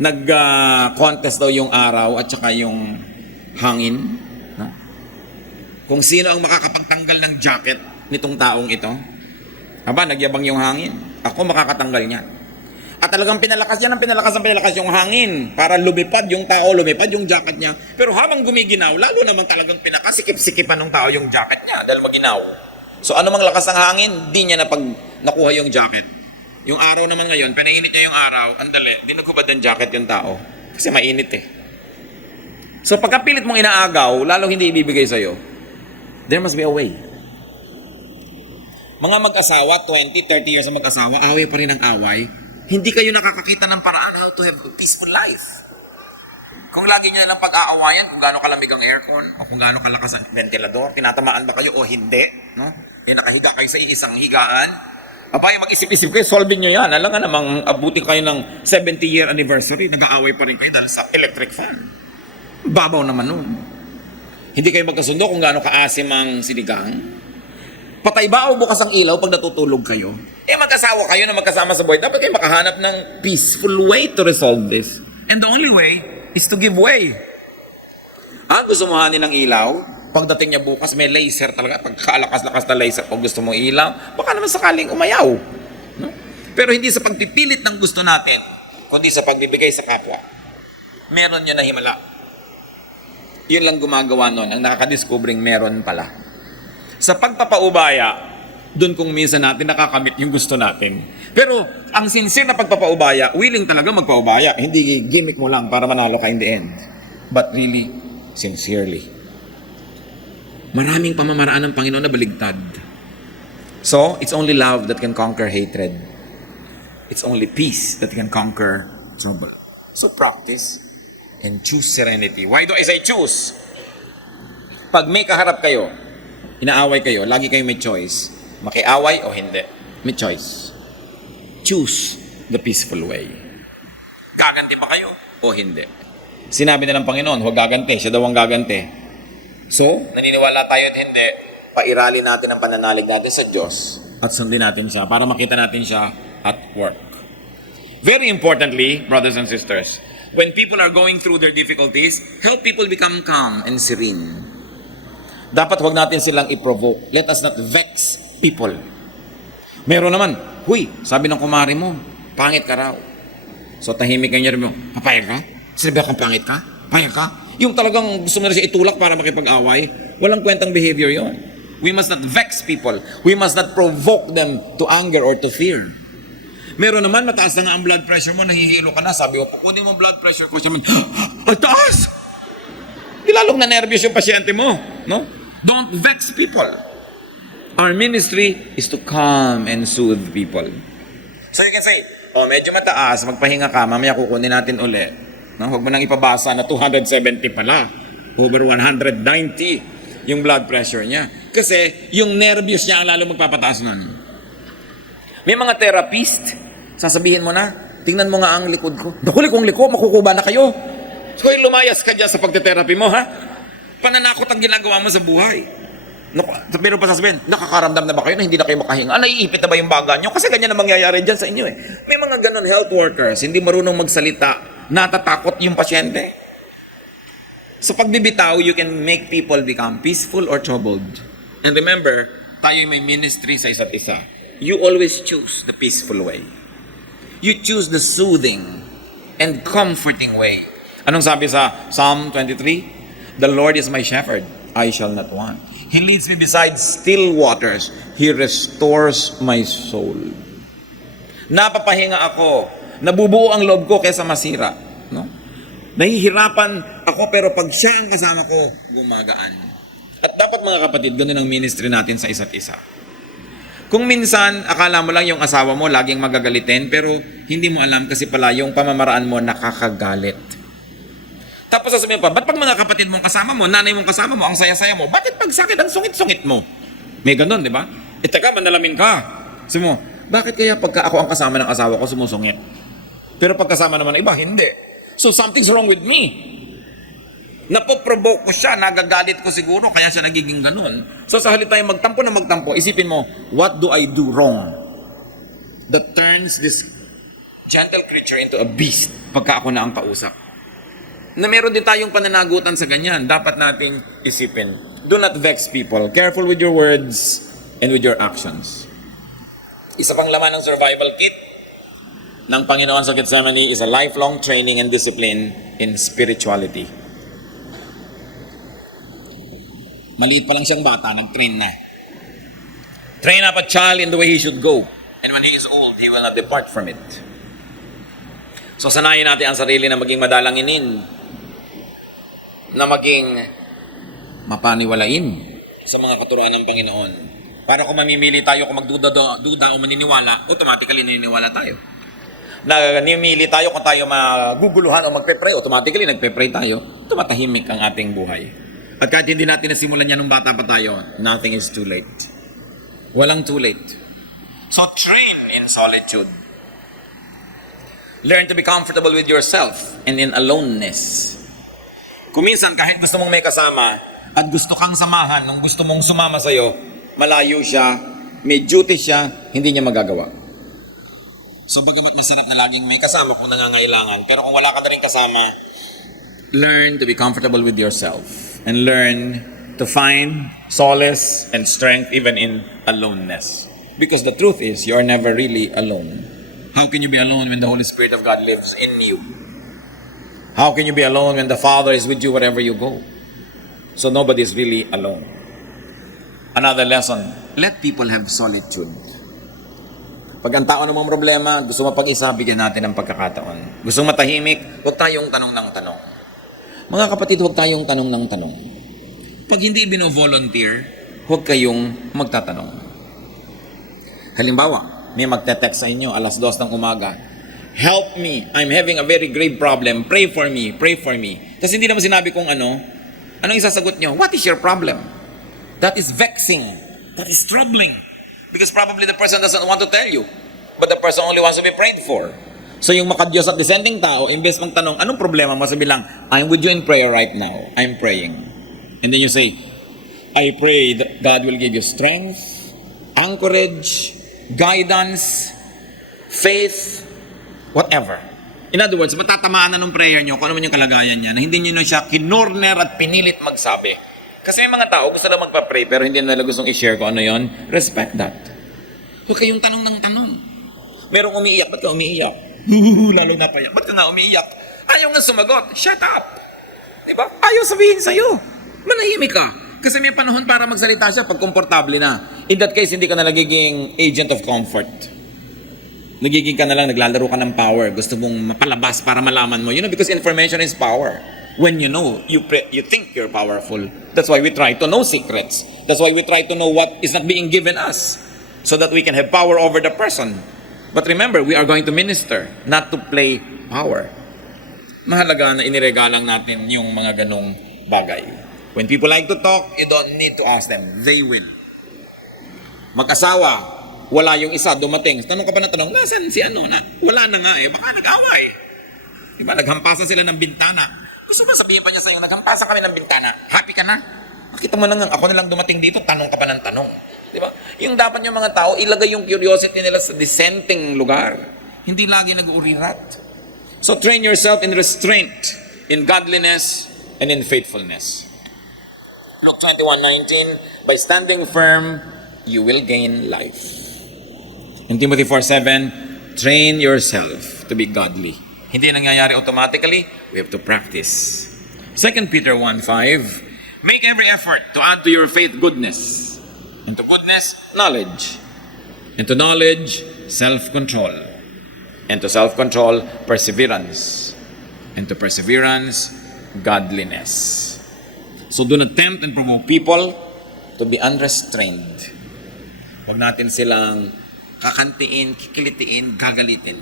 Nag-contest daw yung araw at saka yung hangin. No? Kung sino ang makakapagtanggal ng jacket nitong taong ito. Aba, nagyabang yung hangin. Ako makakatanggal niya. At talagang pinalakas yan, pinalakas yung hangin para lumipad yung tao, lumipad yung jacket niya. Pero habang gumiginaw, lalo naman talagang pinakasikip-sikipan ng tao yung jacket niya dahil maginaw. So ano mang lakas ng hangin, di niya na pag nakuha yung jacket. Yung araw naman ngayon, pinainit niya yung araw, andali, di naghubad ng jacket yung tao. Kasi mainit eh. So pagkapilit mong inaagaw, lalong hindi ibibigay sa'yo, there must be a way. Mga mag-asawa, 20, 30 years na mag-asawa, away pa rin ang away. Hindi kayo nakakakita ng paraan how to have a peaceful life. Kung lagi nyo lang pag-aawayan, kung gaano kalamig ang aircon, o kung gaano kalakas ang ventilador, tinatamaan ba kayo o hindi, no? Yung nakahiga kayo sa iisang higaan, abay, mag-isip-isip kayo, solving nyo yan. Alam nga namang abutin kayo ng 70-year anniversary, nag-aaway pa rin kayo dahil sa electric fan. Babaw naman nun. Hindi kayo magkasundo kung gaano kaasim ang sinigang. Patay ba o bukas ang ilaw pag natutulog kayo? Mag-asawa kayo na magkasama sa buhay. Dapat kayo makahanap ng peaceful way to resolve this. And the only way is to give way. Gusto mo hanin ng ilaw? Pagdating niya bukas, may laser talaga. Pagkalakas-lakas na laser, pag gusto mo ilaw, baka naman sakaling umayaw. No? Pero hindi sa pagpipilit ng gusto natin, kundi sa pagbibigay sa kapwa. Meron niya na himala. Yun lang gumagawa nun. Ang nakakadiscovering meron pala. Sa pagpapaubaya, doon kung minsan natin nakakamit yung gusto natin. Pero ang sincere na pagpapaubaya, willing talaga magpaubaya. Hindi gimmick mo lang para manalo ka in the end. But really, sincerely. Maraming pamamaraan ng Panginoon na baligtad. So, it's only love that can conquer hatred. It's only peace that can conquer trouble. So practice and choose serenity. Why do I say choose? Pag may kaharap kayo, inaaway kayo, lagi kayo may choice. Makiaway o hindi. May choice. Choose the peaceful way. Gaganti ba kayo o hindi? Sinabi na ng Panginoon, huwag gaganti. Siya daw ang gaganti. So, naniniwala tayo at hindi, pairali natin ang pananalig natin sa Diyos at sundin natin siya para makita natin siya at work. Very importantly, brothers and sisters, when people are going through their difficulties, help people become calm and serene. Dapat huwag natin silang i-provoke. Let us not vex people. Meron naman, huy, sabi ng kumari mo, pangit ka raw. So tahimik ka niya rin mo, papayag ka? Sinabi akong pangit ka? Payag ka? Yung talagang gusto mo na siya itulak para makipag-away, walang kwentang behavior yon. We must not vex people. We must not provoke them to anger or to fear. Meron naman, mataas na nga ang blood pressure mo, nahihilo ka na. Sabi ko, kukunin mo blood pressure ko. Siya man, ang taas! Di lalong na nervyos yung pasyente mo. No? Don't vex people. Our ministry is to calm and soothe people. So you can say, medyo mataas, magpahinga ka, mamaya kukunin natin uli. No? Huwag mo nang ipabasa na 270 pala. Over 190 yung blood pressure niya. Kasi yung nervyos niya ang lalo magpapataas nun. May mga therapist, sasabihin mo na, tingnan mo nga ang likod ko. Naku, kung liko, makukuba na kayo. So, lumayas ka dyan sa pagte-therapy mo, ha? Pananakot ang ginagawa mo sa buhay. Pero pa sasabihin, nakakaramdam na ba kayo na hindi na kayo makahinga? Naiipit na ba yung baga nyo? Kasi ganyan na mangyayari dyan sa inyo eh. May mga ganon health workers, hindi marunong magsalita, natatakot yung pasyente. Sa pagbibitaw, you can make people become peaceful or troubled. And remember, tayo may ministry sa isa't isa. You always choose the peaceful way. You choose the soothing and comforting way. Anong sabi sa Psalm 23? The Lord is my shepherd, I shall not want. He leads me beside still waters. He restores my soul. Napapahinga ako. Nabubuo ang loob ko kaysa masira. No? Nahihirapan ako pero pag siya ang kasama ko, gumagaan. At dapat mga kapatid, ganun ang ministry natin sa isa't isa. Kung minsan, akala mo lang yung asawa mo laging magagalitin, pero hindi mo alam kasi pala yung pamamaraan mo nakakagalit. Tapos sasabihin pa, ba't pag mga kapatid mong kasama mo, nanay mong kasama mo, ang saya-saya mo, bakit pag sakit ang sungit-sungit mo? May ganun, di ba? Teka, manalamin ka. Sabi mo, bakit kaya pagka ako ang kasama ng asawa ko, sumusungit? Pero pag kasama naman ng iba, hindi. So something's wrong with me. Napoprovoke ko siya, nagagalit ko siguro, kaya siya nagiging ganun. So sa halip tayo magtampo na magtampo, isipin mo, what do I do wrong? That turns this gentle creature into a beast pagka ako na ang pausap. na meron din tayong pananagutan sa ganyan. Dapat nating isipin. Do not vex people. Careful with your words and with your actions. Isa pang laman ng survival kit ng Panginoon sa Gethsemane is a lifelong training and discipline in spirituality. Maliit pa lang siyang bata, nag-train na. Train up a child in the way he should go. And when he is old, he will not depart from it. So sanayin natin ang sarili na maging madalanginin, na maging mapaniwalain sa mga katuruan ng Panginoon. Para kung mamimili tayo, kung magduda o maniniwala, automatically naniniwala tayo. Namimili tayo kung tayo maguguluhan o magpe-pray, automatically nagpe-pray tayo. Tumatahimik ang ating buhay. At kahit hindi natin nasimulan yan nung bata pa tayo, nothing is too late. Walang too late. So train in solitude. Learn to be comfortable with yourself and in aloneness. Kung minsan kahit gusto mong may kasama at gusto kang samahan nung gusto mong sumama sa'yo, malayo siya, may duty siya, hindi niya magagawa. So bagamat masarap na laging may kasama kung nangangailangan, pero kung wala ka na rin kasama, learn to be comfortable with yourself and learn to find solace and strength even in aloneness. Because the truth is, you are never really alone. How can you be alone when the Holy Spirit of God lives in you? How can you be alone when the Father is with you wherever you go? So nobody is really alone. Another lesson, let people have solitude. Pag ang tao namang problema, gusto mapag-isa, bigyan natin ng pagkakataon. Gusto matahimik, huwag tayong tanong ng tanong. Mga kapatid, huwag tayong tanong ng tanong. Pag hindi bino-volunteer, huwag kayong magtatanong. Halimbawa, may magte-text sa inyo alas 2 ng umaga, help me, I'm having a very grave problem, pray for me, pray for me. Tapos hindi naman sinabi kung anong isasagot nyo? What is your problem? That is vexing. That is troubling. Because probably the person doesn't want to tell you. But the person only wants to be prayed for. So yung makadiyos at dissenting tao, imbes magtanong, anong problema mo? Sabi lang, I'm with you in prayer right now. I'm praying. And then you say, I pray that God will give you strength, anchorage, guidance, faith, whatever. In other words, matatamaan na ng prayer nyo kung ano man yung kalagayan niya na hindi nyo na siya kinurner at pinilit magsabi. Kasi may mga tao gusto lang magpa-pray pero hindi nila gustong i-share kung ano yon. Respect that. Huwag kayong tanong ng tanong. Merong umiiyak, ba't ka umiiyak? Lalo na payak, ba't ka nga umiiyak? Ayaw nga sumagot, shut up. Diba? Ayaw sabihin sa'yo. Manahimik ka. Kasi may panahon para magsalita siya pag komportable na. In that case, hindi ka na nagiging agent of comfort. Nagiging ka na lang, naglalaro ka ng power. Gusto mong mapalabas para malaman mo. You know, because information is power. When you know, you think you're powerful. That's why we try to know secrets. That's why we try to know what is not being given us. So that we can have power over the person. But remember, we are going to minister, not to play power. Mahalaga na iniregalang natin yung mga ganong bagay. When people like to talk, you don't need to ask them. They will. Mag-asawa, wala yung isa, dumating. Tanong ka pa na tanong, nasan si ano? Wala na nga eh, baka nag-away. Diba, naghampasan sila ng bintana. Gusto ba sabihin pa niya sa'yo, naghampasan kami ng bintana, happy ka na? Makita mo na nga, ako na lang dumating dito, tanong ka pa ng tanong. Diba? Yung dapat yung mga tao, ilagay yung curiosity nila sa dissenting lugar. Hindi lagi nag-uurirat. So train yourself in restraint, in godliness, and in faithfulness. Luke 21:19, by standing firm, you will gain life. In Timothy 4:7, train yourself to be godly. Hindi nangyayari automatically, we have to practice. 2 Peter 1:5, make every effort to add to your faith goodness, and to goodness, knowledge, and to knowledge, self-control, and to self-control, perseverance, and to perseverance, godliness. So do not tempt and provoke people to be unrestrained. Huwag natin silang kakantiin, kikilitiin, gagalitin.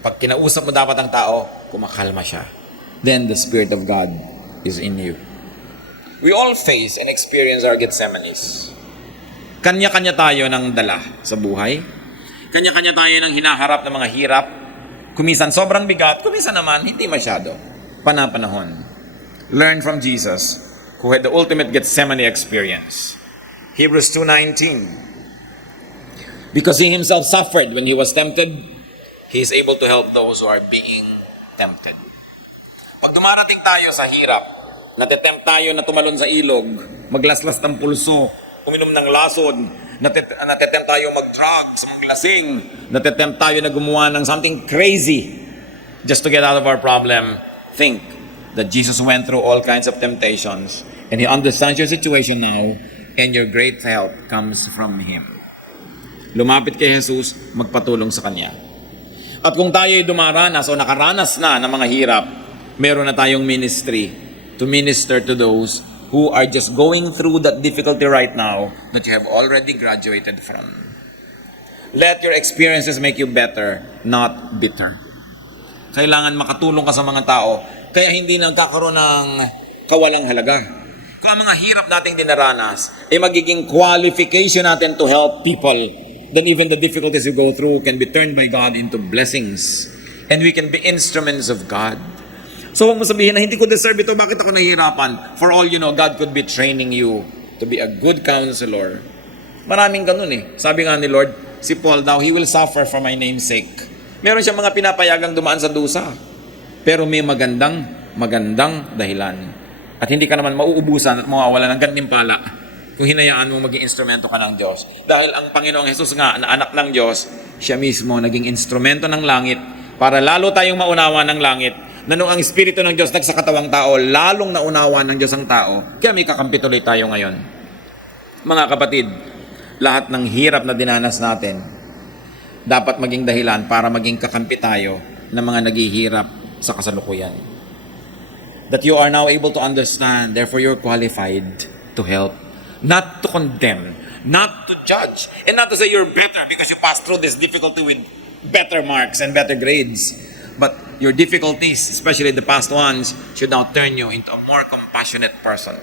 Pag kinausap mo dapat ang tao, kumakalma siya. Then the Spirit of God is in you. We all face and experience our Gethsemanes. Kanya-kanya tayo ng dala sa buhay. Kanya-kanya tayo ng hinaharap ng mga hirap. Kuminsan sobrang bigat, kuminsan naman hindi masyado. Panapanahon. Learn from Jesus, who had the ultimate Gethsemane experience. Hebrews 2:19. Because he himself suffered when he was tempted, he is able to help those who are being tempted. Pag dumarating tayo sa hirap, natetempt tayo na tumalon sa ilog, maglaslas ng pulso, uminom ng lason, natetempt tayo mag-drugs, maglasing, natetempt tayo na gumawa ng something crazy just to get out of our problem. Think that Jesus went through all kinds of temptations and He understands your situation now and your great help comes from Him. Lumapit kay Jesus, magpatulong sa Kanya. At kung tayo ay dumaranas o nakaranas na ng mga hirap, meron na tayong ministry to minister to those who are just going through that difficulty right now that you have already graduated from. Let your experiences make you better, not bitter. Kailangan makatulong ka sa mga tao, kaya hindi nagkakaroon ng kawalang halaga. Kung ang mga hirap nating dinaranas ay magiging qualification natin to help people, then even the difficulties you go through can be turned by God into blessings. And we can be instruments of God. So huwag mo sabihin na hindi ko deserve ito, bakit ako nahihirapan? For all you know, God could be training you to be a good counselor. Maraming ganun eh. Sabi nga ni Lord, si Paul daw, he will suffer for my name's sake. Meron siya mga pinapayagang dumaan sa dusa. Pero may magandang dahilan. At hindi ka naman mauubusan at mawawala ng gantimpala kung hinayaan mo maging instrumento ka ng Diyos. Dahil ang Panginoong Jesus nga, na anak ng Diyos, siya mismo naging instrumento ng langit para lalo tayong maunawa ng langit na nung ang Espiritu ng Diyos nagsakatawang tao, lalong naunawa ng Diyos ang tao. Kaya may kakampi tuloy tayo ngayon. Mga kapatid, lahat ng hirap na dinanas natin, dapat maging dahilan para maging kakampi tayo ng mga naghihirap sa kasalukuyan. That you are now able to understand, therefore you're qualified to help, not to condemn, not to judge, and not to say you're better because you passed through this difficulty with better marks and better grades. But your difficulties, especially the past ones, should now turn you into a more compassionate person.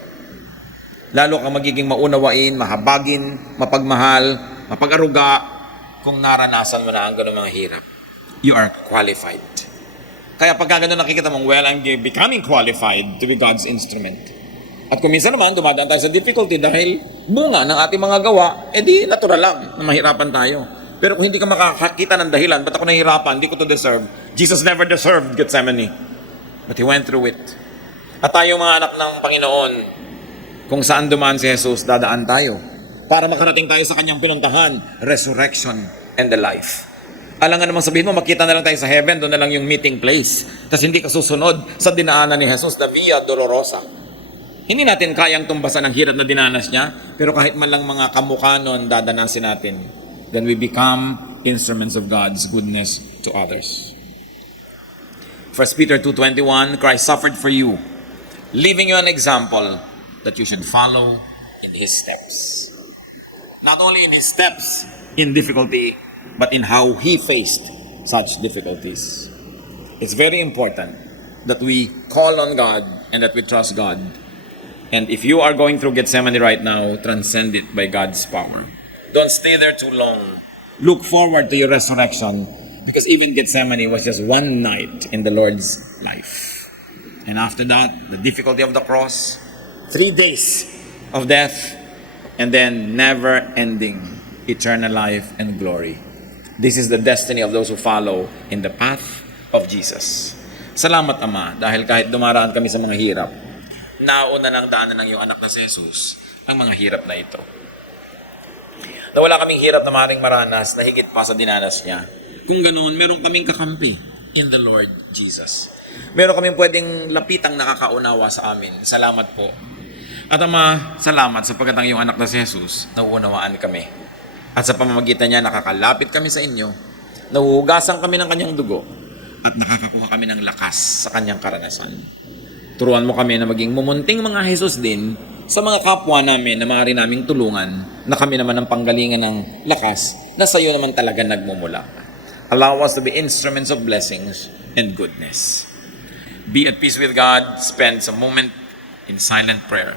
Lalo kang magiging maunawain, mahabagin, mapagmahal, mapag-aruga kung naranasan mo na ang ganung mga hirap. You are qualified. Kaya pagka ganun nakikita mong, well, I'm becoming qualified to be God's instrument. At kung minsan naman, dumadaan tayo sa difficulty dahil bunga ng ating mga gawa, edi natural lang na mahirapan tayo. Pero kung hindi ka makakakita ng dahilan, ba't ako nahihirapan, hindi ko to deserve. Jesus never deserved Gethsemane. But He went through it. At tayo mga anak ng Panginoon, kung saan dumaan si Jesus, dadaan tayo. Para makarating tayo sa Kanyang pinuntahan, resurrection and the life. Alam nga naman sabihin mo, makita na lang tayo sa heaven, doon na lang yung meeting place. Tapos hindi ka susunod sa dinaanan ni Jesus, the Via Dolorosa. Hindi natin kayang tumbasan ang hirap na dinanas niya, pero kahit man lang mga kamukha nun, dadanasin natin. Then we become instruments of God's goodness to others. 1 Peter 2:21, Christ suffered for you, leaving you an example that you should follow in His steps. Not only in His steps in difficulty, but in how He faced such difficulties. It's very important that we call on God and that we trust God. And if you are going through Gethsemane right now, transcend it by God's power. Don't stay there too long. Look forward to your resurrection, because even Gethsemane was just one night in the Lord's life. And after that, the difficulty of the cross, 3 days of death, and then never-ending eternal life and glory. This is the destiny of those who follow in the path of Jesus. Salamat, Ama, dahil kahit dumaraan kami sa mga hirap, nauna ng daanan ng iyong anak na si Jesus ang mga hirap na ito. Na wala kaming hirap na maaaring maranas na higit pa sa dinanas niya. Kung ganoon, meron kaming kakampi in the Lord Jesus. Meron kaming pwedeng lapitang nakakaunawa sa amin. Salamat po. At Ama, salamat sapagkat ang iyong anak na si Jesus, nauunawaan kami. At sa pamamagitan niya, nakakalapit kami sa inyo, nahuhugasan kami ng kanyang dugo, at nakakakuha kami ng lakas sa kanyang karanasan. Turuan mo kami na maging mumunting mga Jesus din sa mga kapwa namin na maaari naming tulungan, na kami naman ang panggalingan ng lakas na sa iyo naman talaga nagmumula. Allow us to be instruments of blessings and goodness. Be at peace with God. Spend some moment in silent prayer.